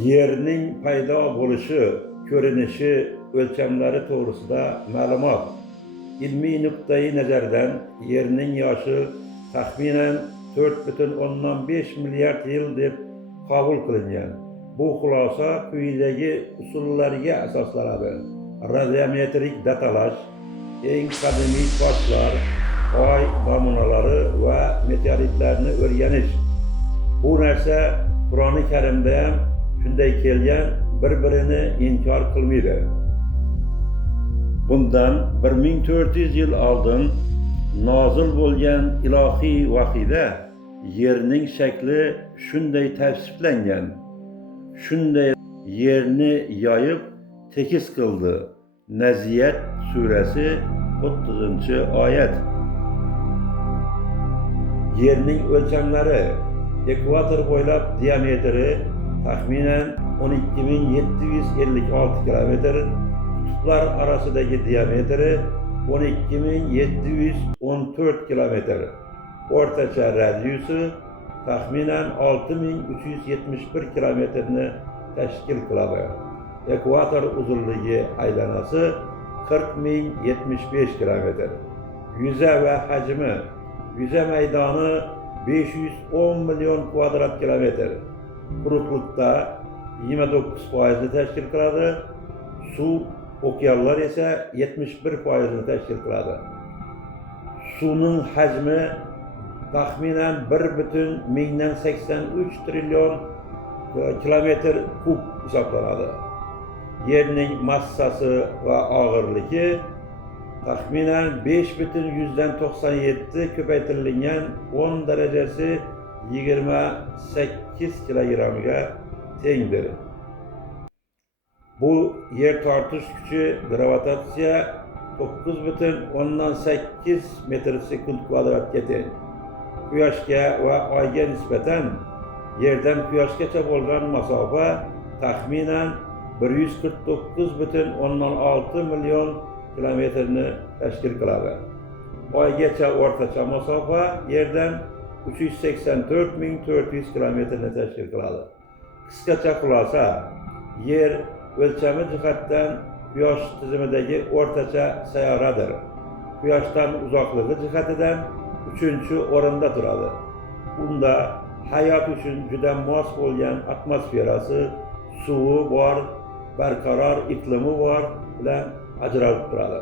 Yerning paydo bo'lishi, ko'rinishi, o'lchamlari to'g'risida ma'lumot. Ilmiy nuqtai nazardan Yerning yoshi taxminan 4,5 milliard yil deb qabul qilingan. Bu xulosa quyidagi usullarga asoslanadi: radiometrik datalash, eng qadimiy toshlar, oy namunalari va meteoritlarni o'rganish. Bu narsa Qur'oni Karimda ham shunday kelgan, bir-birini inkor qilmaydi. Bundan 1400 yil oldin nozil bo'lgan ilohiy vahiyda yerning shakli shunday tavsiflangan. Shunday yerni yoyib tekis qildi. Naziyat surasi 30-oyat. Yerning o'lchamlari: ekvator bo'ylab diametri taxminan 12.756 kilometr, qutblar arasidagi diametri 12.714 kilometr, o'rtacha radiusi taxminan 6.371 kilometrni tashkil qiladi. Ekvator uzunligi aylanasi 40.075 kilometr. Yuza va hajmi: yuza maydoni 510 million kvadrat kilometr, quruqlikda 29% tashkil qiladi, suv, okeanlar esa 71% tashkil qiladi. Suvning hajmi taxminan 1,83 trillion kilometr kub hisoblanadi. Yerning massasi va og'irligi taxminan 5,97 ko'paytirilgan 10 darajasi 28 kilogramga tengdir. Bu yer tortish kuchi gravitatsiya 9,8 metr sekund kvadratga teng. Quyoshga va oyga nisbatan yerdan quyoshgacha bo'lgan masofa taxminan 149,6 million kilometrni tashkil qiladi. Oygacha o'rtacha masofa yerdan 384.400 kilometrni tashkil qiladi. Qisqacha xulosa: Yer o'lchami jihatdan Quyosh tizimidagi o'rtacha sayyoradir. Quyoshdan uzoqligi jihatidan 3-o'rinda turadi. Unda hayot uchun juda mos bo'lgan atmosferasi, suvi bor, barqaror iqlimi bor bilan ajralib turadi.